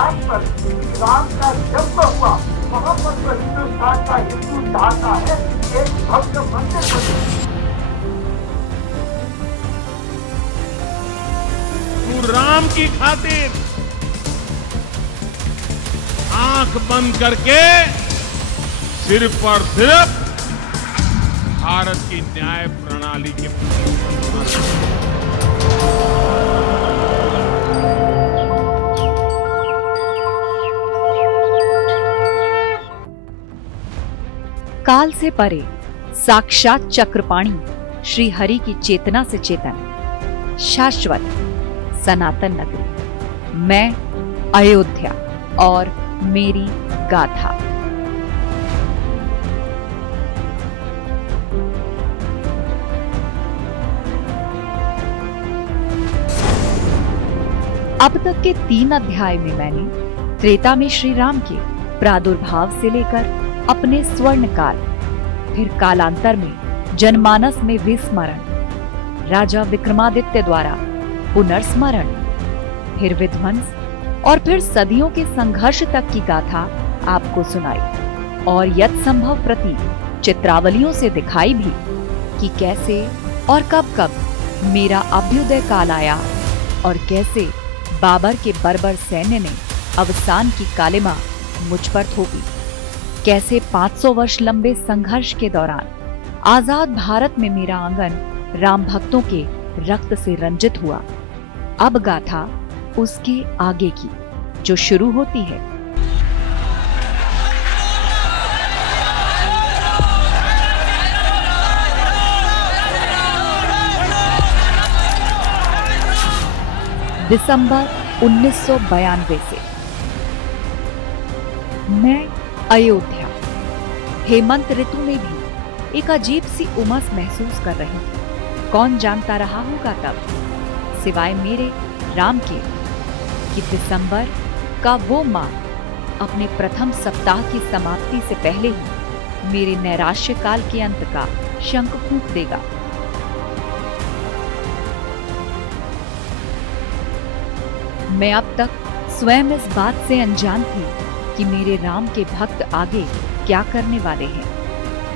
इतिहास पर राम का जन्म हुआ, वहाँ पर तो हिंदुस्तान का हिंदू चाहता है एक भव्य मंदिर बने। तू राम की खातिर आंख बंद करके सिर्फ और सिर्फ भारत की न्याय प्रणाली के काल से परे साक्षात चक्रपाणी श्री हरि की चेतना से चेतन शाश्वत सनातन नगरी, मैं अयोध्या और मेरी गाथा। अब तक के 3 अध्याय में मैंने त्रेता में श्री राम के प्रादुर्भाव से लेकर अपने स्वर्ण काल, फिर कालांतर में जनमानस में विस्मरण, राजा विक्रमादित्य द्वारा पुनर्स्मरण, फिर विध्वंस और फिर सदियों के संघर्ष तक की गाथा आपको सुनाई और यत् संभव प्रति चित्रावलियों से दिखाई भी कि कैसे और कब कब मेरा अभ्युदय काल आया और कैसे बाबर के बर्बर सैन्य ने अवसान की कालिमा मुझ पर थोपी, कैसे 500 वर्ष लंबे संघर्ष के दौरान आजाद भारत में मेरा आंगन राम भक्तों के रक्त से रंजित हुआ। अब गाथा उसके आगे की जो शुरू होती है दिसंबर 1992 से। मैं अयोध्या हेमंत ऋतु में भी एक अजीब सी उमस महसूस कर रही थी। कौन जानता रहा होगा तब, सिवाय मेरे राम के, कि दिसंबर का वो माह अपने प्रथम सप्ताह की समाप्ति से पहले ही मेरे नैराश्य काल के अंत का शंख फूंक देगा। मैं अब तक स्वयं इस बात से अनजान थी कि मेरे राम के भक्त आगे क्या करने वाले हैं,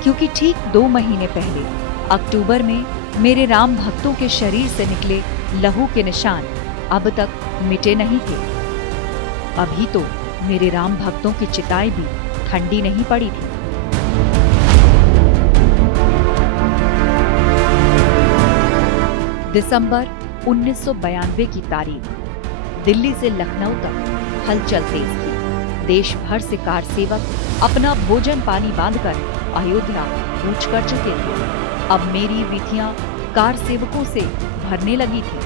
क्योंकि ठीक 2 महीने पहले अक्टूबर में मेरे राम भक्तों के शरीर से निकले लहू के निशान अब तक मिटे नहीं थे। अभी तो मेरे राम भक्तों की चिताएं भी ठंडी नहीं पड़ी थी। दिसंबर 1992 की तारीख, दिल्ली से लखनऊ तक हलचल तेज थी। देश भर से कार सेवक अपना भोजन पानी बांधकर अयोध्या कूच कर चुके थे। अब मेरी वीथियां कार सेवकों से भरने लगी थी।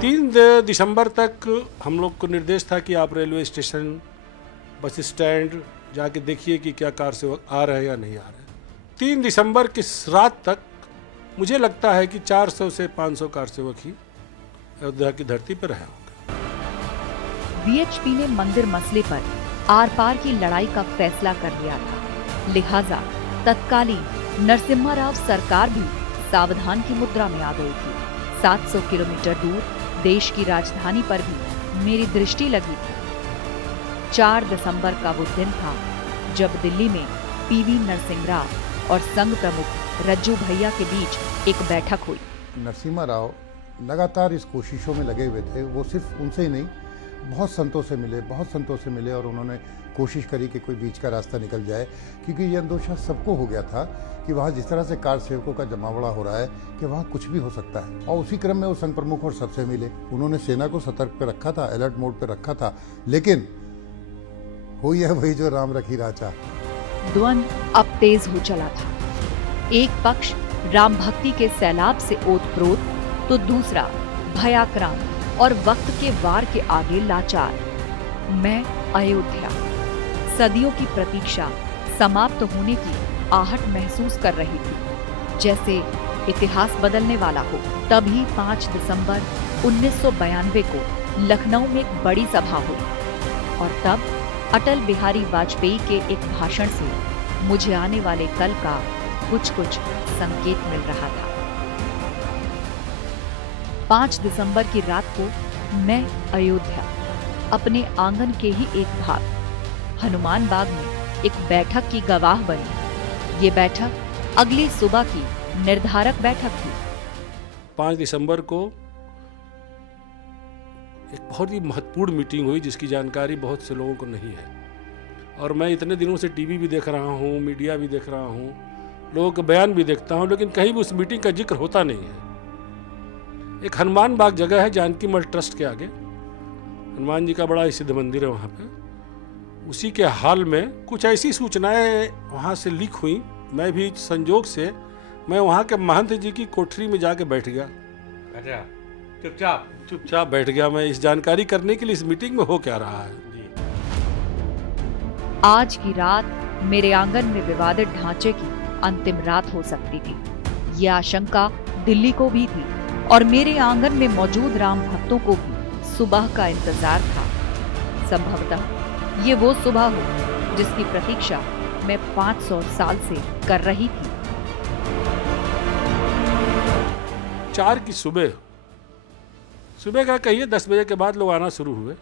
3 दिसंबर तक हम लोग को निर्देश था कि आप रेलवे स्टेशन, बस स्टैंड जाके देखिए कि क्या कार सेवक आ रहे हैं या नहीं आ रहे। 3 दिसंबर की रात तक मुझे लगता है कि 400 से 500 कार सेवक ही अयोध्या की धरती पर रहे होंगे। वीएचपी ने मंदिर मसले पर आर पार की लड़ाई का फैसला कर लिया था, लिहाजा तत्कालीन नरसिम्हा राव सरकार भी सावधान की मुद्रा में आ गई थी। 700 किलोमीटर दूर देश की राजधानी पर भी मेरी दृष्टि लगी थी। 4 दिसंबर का वो दिन था जब दिल्ली में पीवी नरसिंह राव और संघ प्रमुख रज्जू भैया के बीच एक बैठक हुई। नरसिम्हा राव लगातार इस कोशिशों में लगे हुए थे। वो सिर्फ उनसे ही नहीं, बहुत संतों से मिले और उन्होंने कोशिश करी कि कोई बीच का रास्ता निकल जाए, क्योंकि ये अंदोशा सबको हो गया था कि वहाँ जिस तरह से कार सेवकों का जमावड़ा हो रहा है कि वहाँ कुछ भी हो सकता है। और उसी क्रम में वो संघ प्रमुख और सबसे मिले। उन्होंने सेना को सतर्क पे रखा था, अलर्ट मोड पे रखा था, लेकिन हुई है वही जो राम रखी राचा। द्वंद्व अब तेज हो चला था। एक पक्ष राम भक्ति के सैलाब से ओतप्रोत, तो दूसरा भयाक्रांत और वक्त के वार के आगे लाचार। मैं अयोध्या सदियों की प्रतीक्षा समाप्त होने की आहट महसूस कर रही थी, जैसे इतिहास बदलने वाला हो। तभी 5 दिसंबर 1992 को लखनऊ में एक बड़ी सभा हुई और तब अटल बिहारी वाजपेयी के एक भाषण से मुझे आने वाले कल का कुछ संकेत मिल रहा था। 5 दिसंबर की रात को मैं अयोध्या, अपने आंगन के ही एक भाग, हनुमान बाग में एक बैठक की गवाह बनी। ये बैठक अगली सुबह की निर्धारक बैठक थी। 5 दिसंबर को एक बहुत ही महत्वपूर्ण मीटिंग हुई जिसकी जानकारी बहुत से लोगों को नहीं है, और मैं इतने दिनों से टीवी भी देख रहा हूँ, मीडिया भी देख रहा हूँ, लोगों के बयान भी देखता हूँ, लेकिन कहीं भी उस मीटिंग का जिक्र होता नहीं है। एक हनुमान बाग जगह है जानकी मठ ट्रस्ट के आगे, हनुमान जी का बड़ा सिद्ध मंदिर है वहाँ पे। उसी के हाल में कुछ ऐसी सूचनाएं वहाँ से लीक हुई। मैं भी संजोग से मैं वहाँ के महंत जी की कोठरी में जाके बैठ गया। अच्छा, चुपचाप बैठ गया मैं इस जानकारी करने के लिए इस मीटिंग में हो क्या रहा है। आज की रात मेरे आंगन में विवादित ढांचे की अंतिम रात हो सकती थी। यह आशंका दिल्ली को भी थी और मेरे आंगन में मौजूद राम भक्तों को भी सुबह का इंतजार था। संभवतः ये वो सुबह हो जिसकी प्रतीक्षा मैं 500 साल से कर रही थी। 4 की सुबह का कहिए 10 बजे के बाद लोग आना शुरू हुए,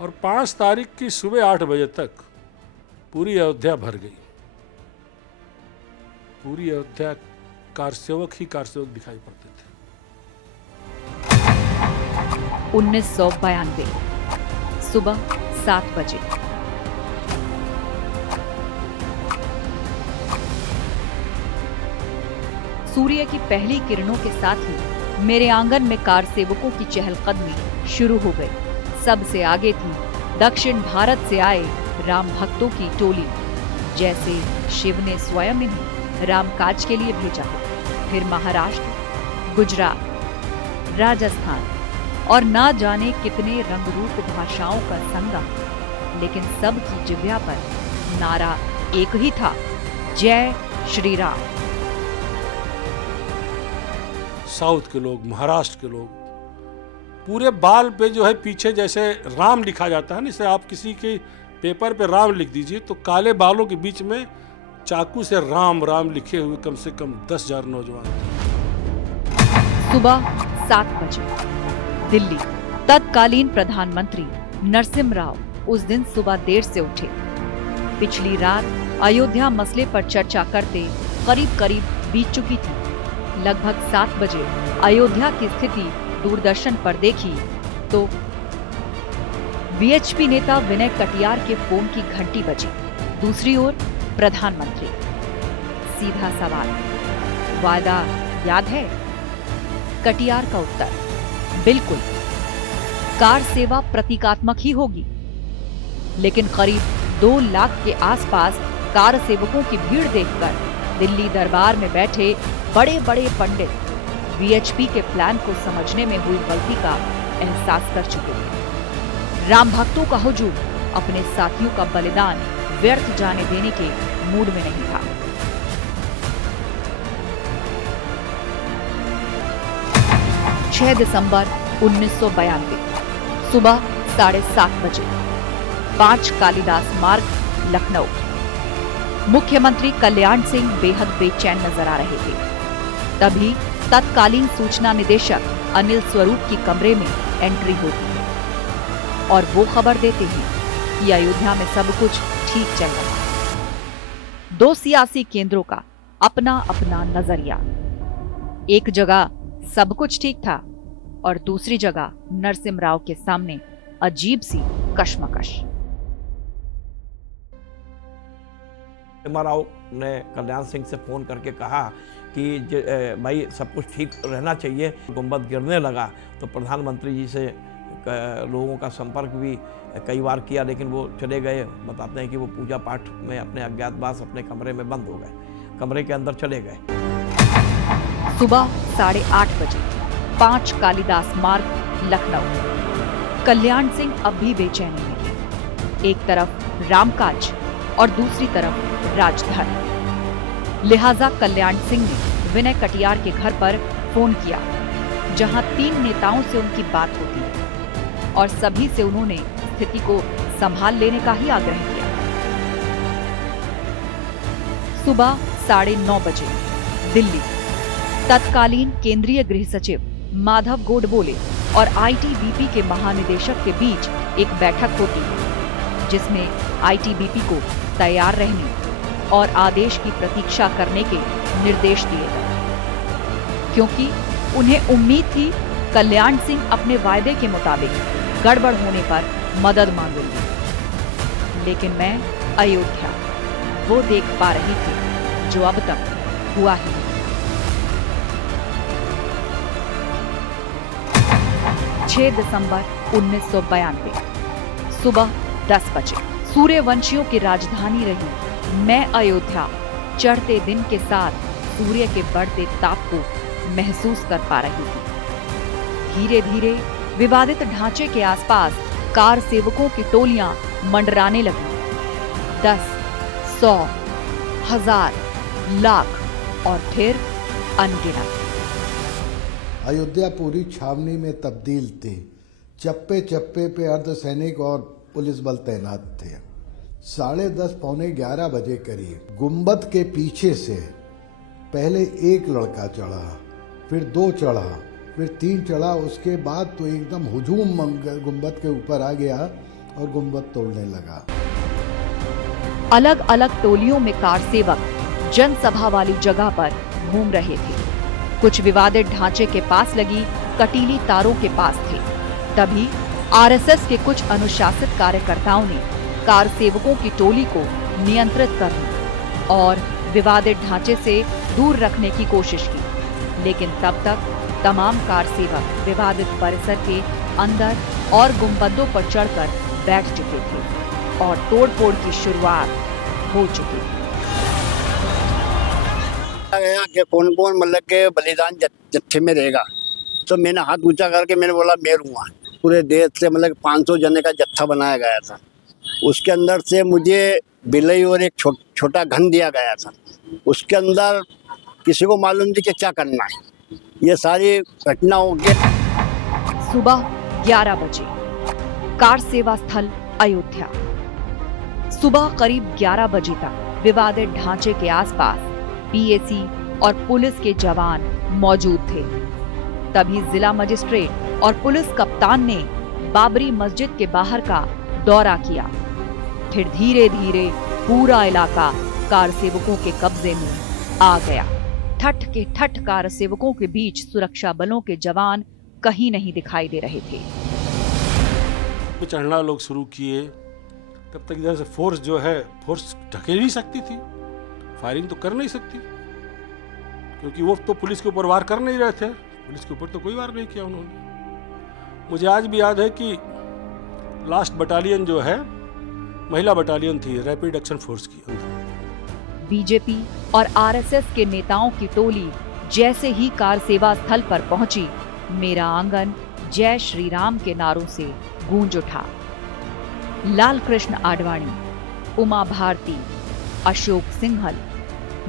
और 5 तारीख की सुबह 8 बजे तक पूरी अयोध्या भर गई। पूरी अयोध्या कारसेवक ही कारसेवक दिखाई पड़ते थे। 1992 सुबह 7 बजे। सूर्य की पहली किरणों के साथ ही मेरे आंगन में कार सेवकों की चहलकदमी शुरू हो गई। सबसे आगे थी दक्षिण भारत से आए राम भक्तों की टोली। जैसे शिव ने स्वयं इन्हें रामकाज के लिए भेजा हो। फिर महाराष्ट्र, गुजरात, राजस्थान और ना जाने कितने रंगरूप भाषाओं का संगम, लेकिन सबकी जिह्वा पर नारा एक ही था, जय श्री राम। साउथ के लोग, महाराष्ट्र के लोग, पूरे बाल पे जो है पीछे जैसे राम लिखा जाता है ना, जैसे आप किसी के पेपर पे राम लिख दीजिए तो काले बालों के बीच में चाकू से राम राम लिखे हुए कम से कम 10,000 नौजवान थे। सुबह 7 बजे दिल्ली। तत्कालीन प्रधानमंत्री नरसिम्हा राव उस दिन सुबह देर से उठे। पिछली रात अयोध्या मसले पर चर्चा करते करीब बीत चुकी थी। लगभग 7 बजे अयोध्या की स्थिति दूरदर्शन पर देखी तो वीएचपी नेता विनय कटियार के फोन की घंटी बजी। दूसरी ओर प्रधानमंत्री। सीधा सवाल, वादा याद है? कटियार का उत्तर, बिल्कुल। कार सेवा प्रतीकात्मक ही होगी। लेकिन करीब 2 लाख के आसपास कार सेवकों की भीड़ देखकर दिल्ली दरबार में बैठे बड़े बड़े पंडित वीएचपी के प्लान को समझने में हुई गलती का एहसास कर चुके थे। राम भक्तों का हुजूम अपने साथियों का बलिदान व्यर्थ जाने देने के मूड में नहीं था। छह दिसंबर 1992 सुबह 7:30 बजे, 5 कालिदास मार्ग, लखनऊ। मुख्यमंत्री कल्याण सिंह बेहद बेचैन नजर आ रहे थे। तभी तत्कालीन सूचना निदेशक अनिल स्वरूप की कमरे में एंट्री होती है और वो खबर देते हैं कि अयोध्या में सब कुछ ठीक चल रहा है। 2 सियासी केंद्रों का अपना अपना नजरिया। एक जगह सब कुछ ठीक था और दूसरी जगह नरसिम्हा राव के सामने अजीब सी कशमकश। नरसिम्हा राव ने कल्याण सिंह से फोन करके कहा कि भाई सब कुछ ठीक रहना चाहिए। गुंबद गिरने लगा तो प्रधानमंत्री जी से लोगों का संपर्क भी कई बार किया, लेकिन वो चले गए। बताते हैं कि वो पूजा पाठ में अपने अज्ञातवास अपने कमरे में बंद हो गए, कमरे के अंदर चले गए। सुबह 8:30 बजे, 5 कालिदास मार्ग, लखनऊ। कल्याण सिंह अब भी बेचैनी में थे। एक तरफ रामकाज और दूसरी तरफ राजधर्म। लिहाजा कल्याण सिंह ने विनय कटियार के घर पर फोन किया, जहां 3 नेताओं से उनकी बात होती है और सभी से उन्होंने स्थिति को संभाल लेने का ही आग्रह किया। सुबह 9:30 बजे, दिल्ली। तत्कालीन केंद्रीय गृह सचिव माधव गौड़ बोले, और आईटीबीपी के महानिदेशक के बीच एक बैठक होती है, जिसमें आईटीबीपी को तैयार रहने और आदेश की प्रतीक्षा करने के निर्देश दिए गए, क्योंकि उन्हें उम्मीद थी कल्याण सिंह अपने वायदे के मुताबिक गड़बड़ होने पर मदद मांगेंगे। लेकिन मैं अयोध्या वो देख पा रही थी जो अब तक हुआ ही नहीं। 6 दिसंबर 1992 सुबह 10 बजे सूर्यवंशियों की राजधानी रही मैं अयोध्या चढ़ते दिन के साथ सूर्य के बढ़ते ताप को महसूस कर पा रही थी। धीरे धीरे विवादित ढांचे के आसपास कार सेवकों की टोलियां मंडराने लगी। 10, 100, 1000, लाख और फिर अनगिनत। अयोध्या पूरी छावनी में तब्दील थी। चप्पे चप्पे पे अर्धसैनिक और पुलिस बल तैनात थे। 10:30 पौने 11 बजे करीब गुंबद के पीछे से पहले एक लड़का चढ़ा, फिर 2 चढ़ा, फिर 3 चढ़ा। उसके बाद तो एकदम हुजूम गुंबद के ऊपर आ गया और गुंबद तोड़ने लगा। अलग अलग टोलियों में कार सेवक जनसभा वाली जगह पर घूम रहे थे। कुछ विवादित ढांचे के पास लगी कटीली तारों के पास थे। तभी आरएसएस के कुछ अनुशासित कार्यकर्ताओं ने कार सेवकों की टोली को नियंत्रित करने और विवादित ढांचे से दूर रखने की कोशिश की, लेकिन तब तक तमाम कार सेवक विवादित परिसर के अंदर और गुंबदों पर चढ़कर बैठ चुके थे और तोड़फोड़ की शुरुआत हो चुकी थी। कि कौन कौन मतलब के बलिदान जत्थे में रहेगा, तो मैंने हाथ ऊंचा करके मैंने बोला मैं रहूँगा। पूरे देश से मतलब 500 जने का जत्था बनाया गया था। उसके अंदर से मुझे बिलई और एक छोटा घन दिया गया था। उसके अंदर किसी को मालूम नहीं कि क्या करना है। ये सारी घटना हो गई। सुबह 11 बजे कार सेवा स्थल अयोध्या। सुबह करीब 11 बजे तक विवादित ढांचे के आसपास पीएसी और पुलिस के जवान मौजूद थे। तभी जिला मजिस्ट्रेट और पुलिस कप्तान ने बाबरी मस्जिद के बाहर का दौरा किया। फिर धीरे धीरे पूरा इलाका कार सेवकों के कब्जे में आ गया। ठठ के ठठ कार सेवकों के बीच सुरक्षा बलों के जवान कहीं नहीं दिखाई दे रहे थे। चढ़ना लोग शुरू किए, तब तक इधर से फोर्स जो है फोर्स ढकेल नहीं सकती थी, फायरिंग तो कर नहीं सकती, क्योंकि वो तो पुलिस के ऊपर वार कर नहीं रहे थे। पुलिस के ऊपर तो कोई वार नहीं किया उन्होंने। मुझे आज भी याद है कि लास्ट बटालियन जो है महिला बटालियन थी रैपिड एक्शन फोर्स की। बीजेपी और आरएसएस के नेताओं की टोली जैसे ही कार सेवा स्थल पर पहुंची, मेरा आंगन जय श्री राम के नारों से गूंज उठा। लाल कृष्ण आडवाणी, उमा भारती, अशोक सिंघल,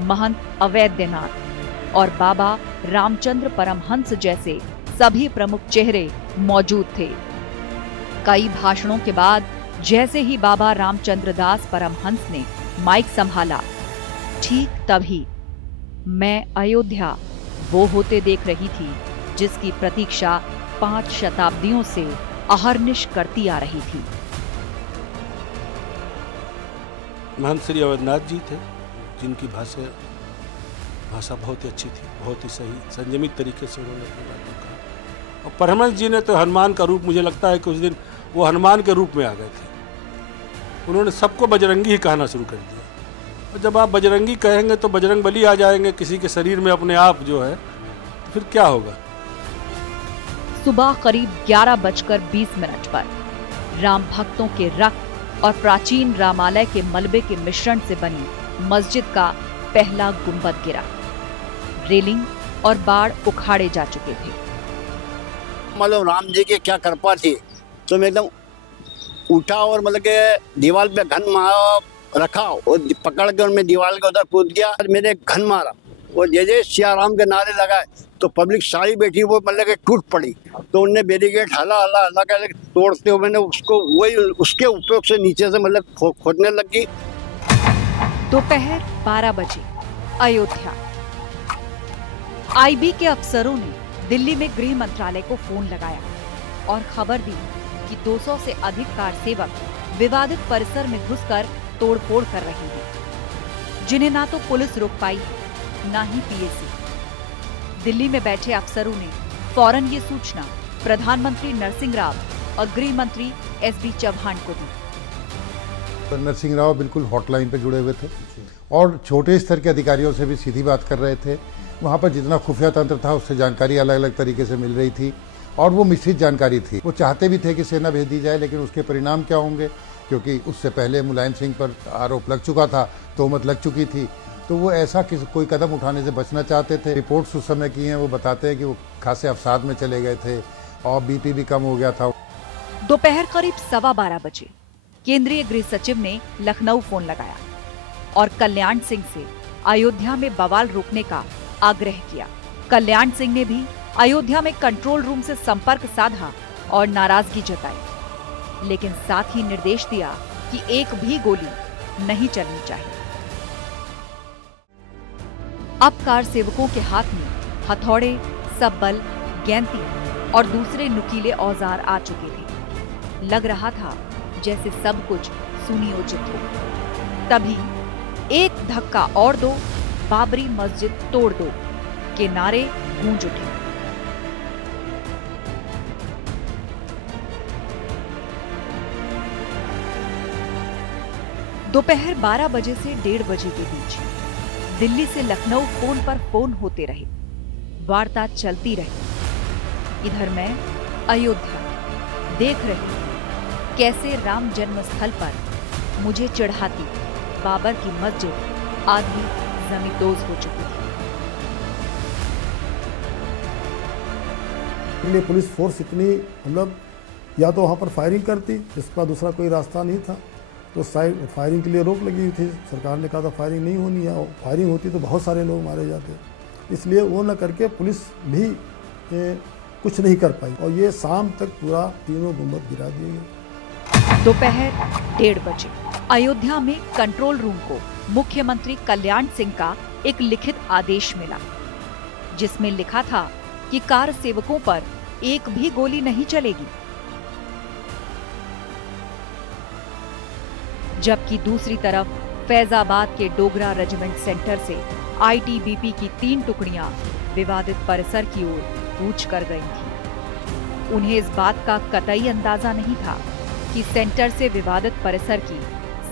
महंत अवैधनाथ और बाबा रामचंद्र परमहंस जैसे सभी प्रमुख चेहरे मौजूद थे। कई भाषणों के बाद जैसे ही बाबा रामचंद्र दास परमहंस ने माइक संभाला, ठीक तभी मैं अयोध्या वो होते देख रही थी जिसकी प्रतीक्षा 5 शताब्दियों से अहर्निश करती आ रही थी। महंत श्री अवैधनाथ जी थे, जिनकी भाषा बहुत ही अच्छी थी, बहुत ही सही संयमित तरीके से उन्होंने अपनी बातों कहा। और परमहंस जी ने तो हनुमान का रूप, मुझे लगता है कि उस दिन वो हनुमान के रूप में आ गए थे। उन्होंने सबको बजरंगी ही कहना शुरू कर दिया। और जब आप बजरंगी कहेंगे तो बजरंग बली आ जाएंगे किसी के शरीर में अपने आप जो है, तो फिर क्या होगा। सुबह करीब 11:20 पर राम भक्तों के रक्त और प्राचीन रामालय के मलबे के मिश्रण से बनी मस्जिद का पहला गुंबद गिरा। रेलिंग और बाड़ उखाड़े जा चुके थे। मतलब राम जी की क्या कृपा थी, तो मैं एकदम उठा और मतलब के दीवार पे घन मारा रखा और पकड़ के उनमें दीवार के उधर कूद गया। मैंने घन मारा और जैसे सिया राम के नारे लगाए तो पब्लिक सारी बैठी वो मतलब के टूट पड़ी। तो उनने बैरिकेड हला कर तोड़ते हुए मैंने उसको वही उसके उपयोग से नीचे से मतलब खोदने लगी। दोपहर 12 बजे अयोध्या। आईबी के अफसरों ने दिल्ली में गृह मंत्रालय को फोन लगाया और खबर दी कि 200 से अधिक कार सेवक विवादित परिसर में घुसकर तोड़फोड़ कर रहे हैं, जिन्हें ना तो पुलिस रोक पाई ना ही पीएसी। दिल्ली में बैठे अफसरों ने फौरन ये सूचना प्रधानमंत्री नरसिंह राव और गृह मंत्री एसबी चौहान को दी। नरसिंह राव बिल्कुल हॉटलाइन पे जुड़े हुए थे और छोटे स्तर के अधिकारियों से भी सीधी बात कर रहे थे। वहाँ पर जितना खुफिया तंत्र था उससे जानकारी अलग अलग तरीके से मिल रही थी और वो मिश्रित जानकारी थी। वो चाहते भी थे कि सेना भेज दी जाए, लेकिन उसके परिणाम क्या होंगे, क्योंकि उससे पहले मुलायम सिंह पर आरोप लग चुका था, तोहमत लग चुकी थी, तो वो ऐसा कोई कदम उठाने से बचना चाहते थे। रिपोर्ट्स उस समय की हैं, वो बताते हैं कि वो खासे अवसाद में चले गए थे और बीपी भी कम हो गया था। दोपहर करीब 12:15 बजे केंद्रीय गृह सचिव ने लखनऊ फोन लगाया और कल्याण सिंह से अयोध्या में बवाल रोकने का आग्रह किया। कल्याण सिंह ने भी अयोध्या में कंट्रोल रूम से संपर्क साधा और नाराजगी जताई, लेकिन साथ ही निर्देश दिया कि एक भी गोली नहीं चलनी चाहिए। अब कार सेवकों के हाथ में हथौड़े, सब्बल, गैंती और दूसरे नुकीले औजार आ चुके थे। लग रहा था जैसे सब कुछ सुनियोजित हो। तभी एक धक्का और दो, बाबरी मस्जिद तोड़ दो के नारे गूंज उठे। दोपहर 12 बजे से 1:30 बजे के बीच दिल्ली से लखनऊ फोन पर फोन होते रहे, वार्ता चलती रही। इधर मैं अयोध्या देख रही कैसे राम जन्म स्थल पर मुझे चढ़ाती बाबर की मस्जिद आधी जमींदोज हो चुकी थी। इसलिए पुलिस फोर्स इतनी मतलब या तो वहाँ पर फायरिंग करती, जिसका दूसरा कोई रास्ता नहीं था, तो फायरिंग के लिए रोक लगी हुई थी। सरकार ने कहा था फायरिंग नहीं होनी है, और फायरिंग होती तो बहुत सारे लोग मारे जाते, इसलिए वो न करके पुलिस भी कुछ नहीं कर पाई और ये शाम तक पूरा तीनों गुंबद गिरा दिए गए। दोपहर 1:30 बजे अयोध्या में कंट्रोल रूम को मुख्यमंत्री कल्याण सिंह का एक लिखित आदेश मिला, जिसमें लिखा था कि कार सेवकों पर एक भी गोली नहीं चलेगी। जबकि दूसरी तरफ फैजाबाद के डोगरा रेजिमेंट सेंटर से आईटीबीपी की 3 टुकड़ियां विवादित परिसर की ओर कूच कर गई थी। उन्हें इस बात का कतई अंदाजा नहीं था कि सेंटर से विवादित परिसर की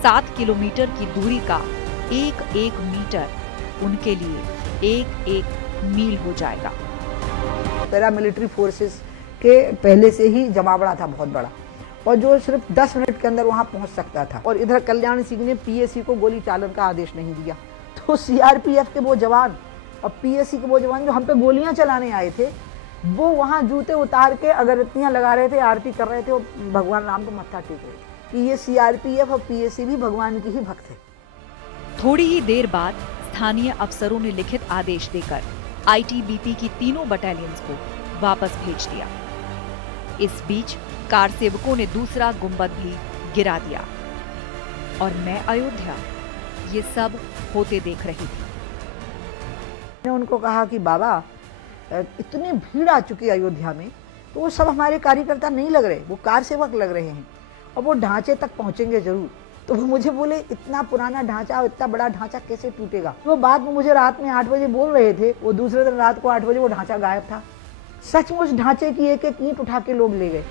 7 किलोमीटर की दूरी का एक मीटर उनके लिए एक मील हो जाएगा। पैरामिलिट्री फोर्सेस के पहले से ही जमावड़ा था बहुत बड़ा, और जो सिर्फ 10 मिनट के अंदर वहां पहुंच सकता था। और इधर कल्याण सिंह ने पीएसी को गोली चालन का आदेश नहीं दिया, तो सीआरपीएफ के वो जवान और पीएसी के वो जवान जो हम पे गोलियां चलाने आए थे, वो वहां जूते उतार के अगरबत्तियां लगा रहे थे, आरती कर रहे थे और भगवान राम को मत्था टेक रहे थे कि ये सीआरपीएफ और पीएसी भी भगवान की ही भक्त है। थोड़ी ही देर बाद स्थानीय अफसरों ने लिखित आदेश देकर आईटीबीपी की तीनों बटालियंस को वापस भेज दिया। इस बीच कार सेवकों ने दूसरा गुंबद भी गिरा दिया और मैं अयोध्या ये सब होते देख रही थी। मैंने उनको कहा कि बाबा इतनी भीड़ आ चुकी है अयोध्या में, तो वो सब हमारे कार्यकर्ता नहीं लग रहे, वो कार सेवक लग रहे हैं और वो ढांचे तक पहुंचेंगे जरूर। तो वो मुझे बोले इतना पुराना ढांचा और इतना बड़ा ढांचा कैसे टूटेगा। वो बाद में मुझे रात में 8 बजे बोल रहे थे, वो दूसरे दिन रात को 8 बजे वो ढांचा गायब था। सचमुच ढांचे की एक ईंट उठा के लोग ले गए।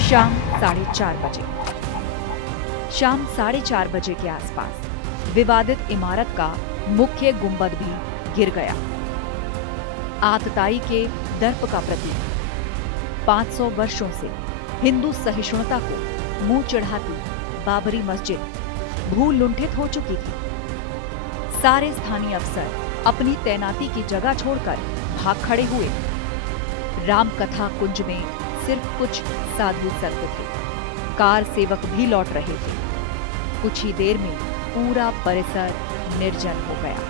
शाम 4:30 बजे शाम 4:30 बजे के आसपास विवादित इमारत का मुख्य गुंबद भी गिर गया। आतताई के दर्प का प्रतीक 500 वर्षों से हिंदू सहिष्णुता को मुंह चढ़ाती बाबरी मस्जिद भूल लुंठित हो चुकी थी। सारे स्थानीय अफसर अपनी तैनाती की जगह छोड़कर भाग खड़े हुए। राम कथा कुंज में सिर्फ कुछ साधु संत थे, कार सेवक भी लौट रहे थे। कुछ ही देर में पूरा परिसर निर्जन हो गया।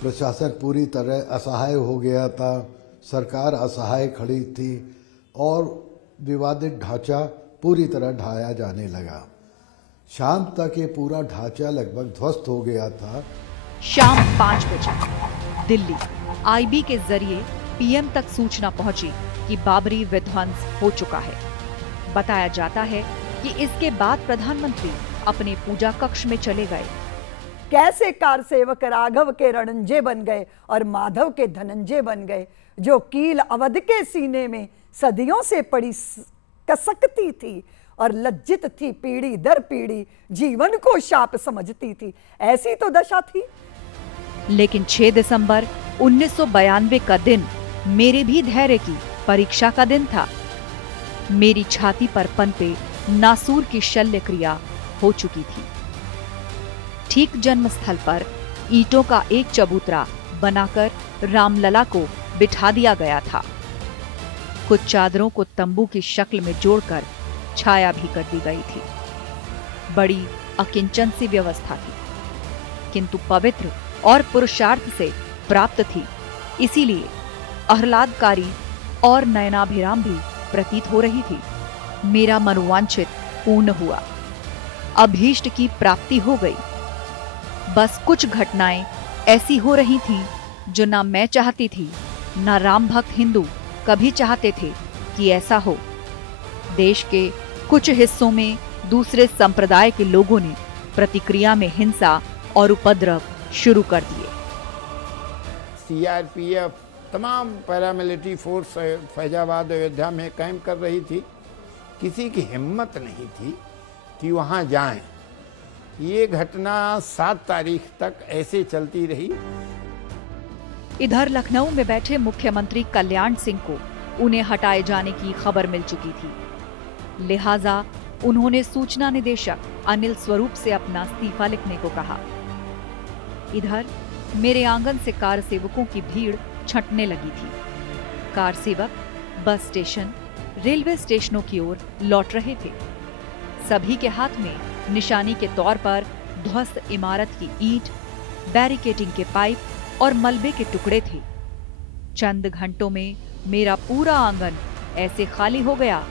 प्रशासन पूरी तरह असहाय हो गया था, सरकार असहाय खड़ी थी और विवादित ढांचा पूरी तरह ढाया जाने लगा। शाम तक ये पूरा ढांचा लगभग ध्वस्त हो गया था। शाम 5 बजे दिल्ली आईबी के जरिए पीएम तक सूचना पहुंची कि बाबरी विध्वंस हो चुका है। बताया जाता है कि इसके बाद प्रधानमंत्री अपने पूजा कक्ष में चले गए। कैसे कार सेवक राघव के रणंजय बन गए और माधव के धनंजय बन गए। जो कील अवध के सीने में सदियों से पड़ी कसकती थी और लज्जित थी पीढ़ी दर पीढ़ी, जीवन को शाप समझती थी, ऐसी तो दशा थी। लेकिन 6 दिसंबर 1992 का दिन मेरे भी धैर्य की परीक्षा का दिन था। मेरी छाती पर पनपे नासूर की शल्य क्रिया हो चुकी थी। ठीक जन्मस्थल पर ईंटों का एक चबूतरा बनाकर रामलला को बिठा दिया गया था। कुछ चादरों को तंबू की शक्ल में जोड़कर छाया भी कर दी गई थी। बड़ी अकिंचन सी व्यवस्था थी, किंतु पवित्र और पुरुषार्थ से प्राप्त थी, इसीलिए आह्लादकारी और नयनाभिराम भी प्रतीत हो रही थी। मेरा मनोवांछित पूर्ण हुआ, अभीष्ट की प्राप्ति हो गई। बस कुछ घटनाएं ऐसी हो रही थीं जो ना मैं चाहती थी, ना राम भक्त हिंदू कभी चाहते थे कि ऐसा हो। देश के कुछ हिस्सों में दूसरे संप्रदाय के लोगों ने प्रतिक्रिया में हिंसा और उपद्रव शुरू कर दिए। सीआरपीएफ तमाम पैरामिलिट्री फोर्स फैजाबाद अयोध्या में कैंप कर रही थी। किसी की हिम्मत नहीं थी कि वहां जाएं। ये घटना 7 तारीख तक ऐसे चलती रही। इधर लखनऊ में बैठे मुख्यमंत्री कल्याण सिंह को उन्हें हटाए जाने की खबर मिल चुकी थी, लिहाजा उन्होंने सूचना निदेशक अनिल स्वरूप से अपना इस्तीफा लिखने को कहा। इधर मेरे आंगन से कार सेवकों की भीड़ छंटने लगी थी। कार सेवक बस स्टेशन, रेलवे स्टेशनों की ओर लौट रहे थे। सभी के हाथ में निशानी के तौर पर ध्वस्त इमारत की ईंट, बैरिकेडिंग के पाइप और मलबे के टुकड़े थे। चंद घंटों में मेरा पूरा आंगन ऐसे खाली हो गया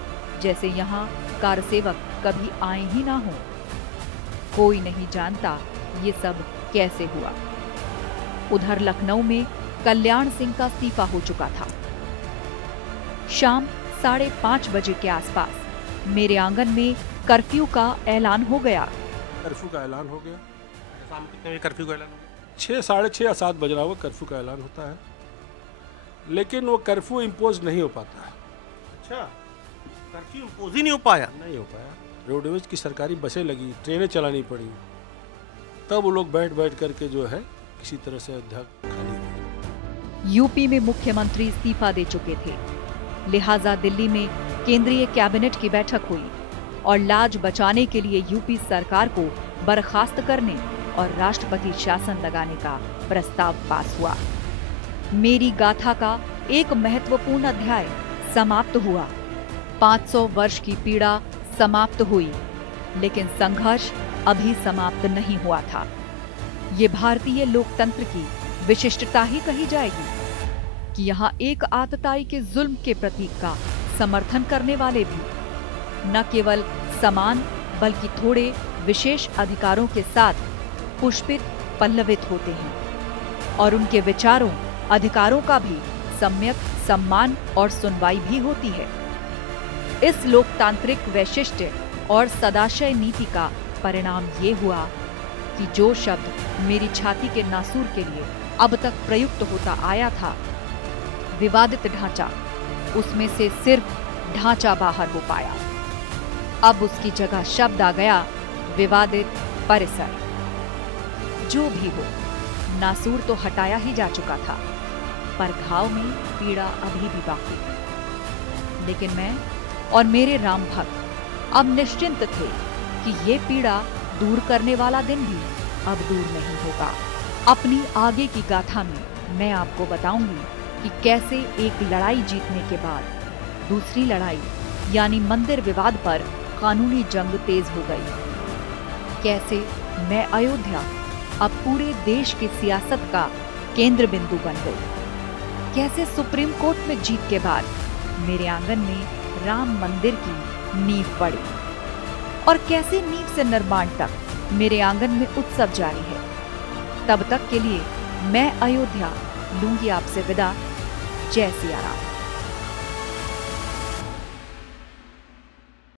जैसे यहाँ कार सेवक कभी आए ही ना हो। कोई नहीं जानता ये सब कैसे हुआ। उधर लखनऊ में कल्याण सिंह का इस्तीफा हो चुका था। शाम 5:30 बजे के आसपास मेरे आंगन में कर्फ्यू का ऐलान हो गया। कर्फ्यू का ऐलान हो गया। शाम कितने बजे कर्फ्यू का ऐलान हो गया? 6, 6:30 या 7 बज रहा होगा, कर्फ्यू का ऐलान होता है। लेकिन वो कर्फ्यू इम्पोज नहीं हो पाता है। अच्छा, कर्फ्यू इम्पोज ही नहीं हो पाया? नहीं हो पाया। रोडवेज की सरकारी बसें लगी, ट्रेनें चलानी पड़ी, तब वो लोग बैठ करके जो है किसी तरह से अयोध्या खाली हुई। यूपी में मुख्यमंत्री इस्तीफा दे चुके थे, लिहाजा दिल्ली में केंद्रीय कैबिनेट की बैठक हुई और लाज बचाने के लिए यूपी सरकार को बर्खास्त करने और राष्ट्रपति शासन लगाने का प्रस्ताव पास हुआ। मेरी गाथा का एक महत्वपूर्ण अध्याय समाप्त हुआ। 500 वर्ष की पीड़ा समाप्त हुई, लेकिन संघर्ष अभी समाप्त नहीं हुआ था। ये भारतीय लोकतंत्र की विशिष्टता ही कही जाएगी कि यहाँ एक आतताई के जुल्म के प्रतीक का समर्थन करने वाले भी न केवल समान बल्कि थोड़े विशेष अधिकारों के साथ पुष्पित पल्लवित होते हैं और उनके विचारों अधिकारों का भी सम्यक सम्मान और सुनवाई भी होती है। इस लोकतांत्रिक वैशिष्ट्य और सदाशय नीति का परिणाम ये हुआ कि जो शब्द मेरी छाती के नासूर के लिए अब तक प्रयुक्त होता आया था, विवादित ढांचा, उसमें से सिर्फ ढांचा बाहर हो पाया। अब उसकी जगह शब्द आ गया विवादित परिसर। जो भी हो, नासूर तो हटाया ही जा चुका था, पर घाव में पीड़ा अभी भी बाकी। लेकिन मैं और मेरे राम भक्त अब निश्चिंत थे कि ये पीड़ा दूर करने वाला दिन भी अब दूर नहीं होगा। अपनी आगे की गाथा में मैं आपको बताऊंगी कि कैसे एक लड़ाई जीतने के बाद दूसरी लड़ाई यानी मंदिर विवाद पर कानूनी जंग तेज हो गई। कैसे मैं अयोध्या अब पूरे देश की सियासत का केंद्र बिंदु बन गई। कैसे सुप्रीम कोर्ट में जीत के बाद मेरे आंगन में राम मंदिर की नींव पड़ी और कैसे नींव से निर्माण तक मेरे आंगन में उत्सव जारी है। तब तक के लिए मैं अयोध्या लूंगी आपसे विदा। जय सिया राम।